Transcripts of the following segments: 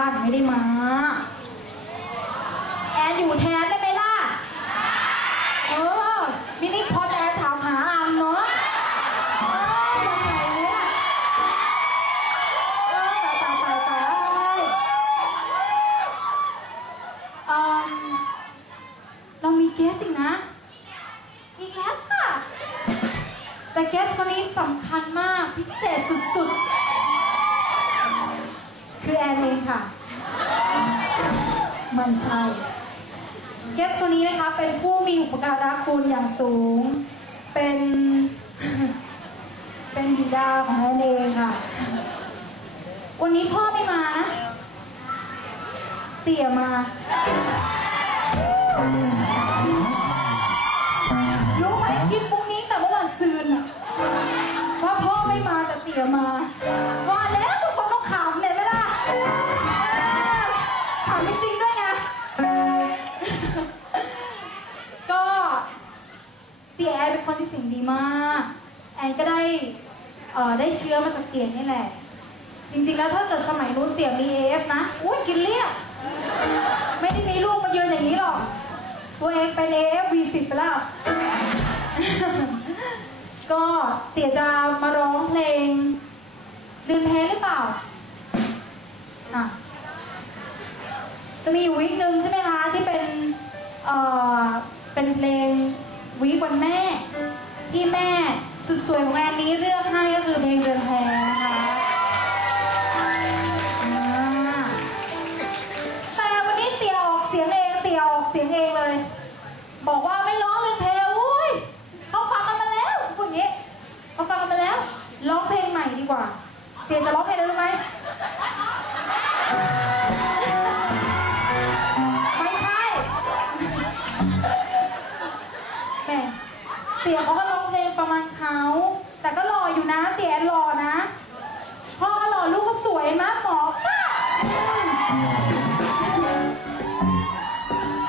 าไม่ได้มา แอนอยู่แทนได้ มันใช่เกสคนนี้นะคะเป็นผู้มีอุปการะคุณอย่างสูง เป็น เป็นบิดาของแอนเองค่ะ วันนี้พ่อไม่มานะ เตี่ยมา รู้ไหมคิดพรุ่งนี้แต่เมื่อวันซืนอะว่าพ่อไม่มาแต่เตี่ยมา ด้วยไงก็เตี่ยแอนเป็นคนที่เสียงดีมาก แอนก็ได้เอ่อได้เชื้อมาจากเตี่ยนี่แหละ จริงๆแล้วถ้าเกิดสมัยนู้นเตี่ยมีเอฟนะอุ้ยกินเรียบไม่ได้มีลูกมายืนอย่างนี้หรอก ตัวเองเป็น AF V10 ไปแล้ว ก็เตี๋ยจะมาร้องเพลงลืมแพ้หรือเปล่า อะ จะมีอยู่วิกหนึ่งใช่ไหมคะ ตียเขาก็ร้องเพลงประมาณเขา แต่ก็หล่ออยู่นะ เตียหล่อนะ พ่อก็หล่อลูกก็สวยนะหมอป้า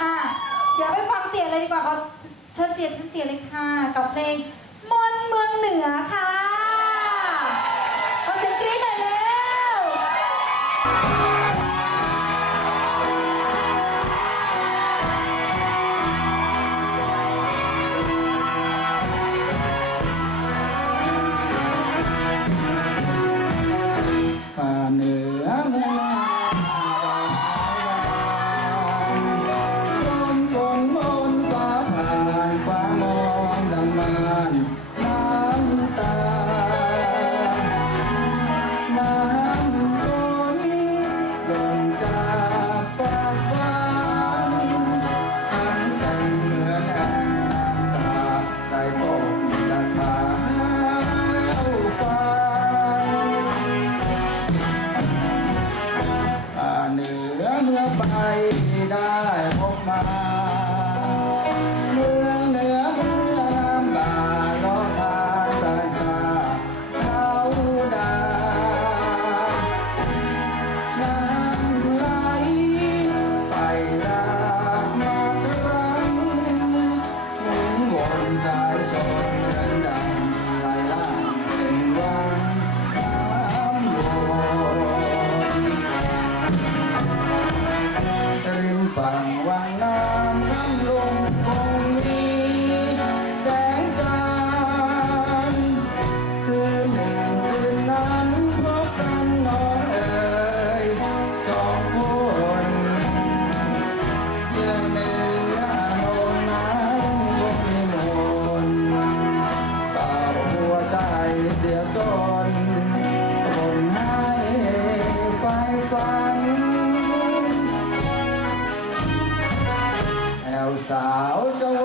อะเดี๋ยวไปฟังเตี๋ยเลยดีกว่าเขาเชิญเตี๋ยเชิญเตี๋ยเลยค่ะ กับเพลงมนต์เมืองเหนือ เมื่อไปได้พบมา เมืองเหนือเมื่อน้ำบาล้อทางสาตาเขาดาน้ำไหลไปรากมาครั้งหมุนวนสายชนเหมือนดัง ริม 早中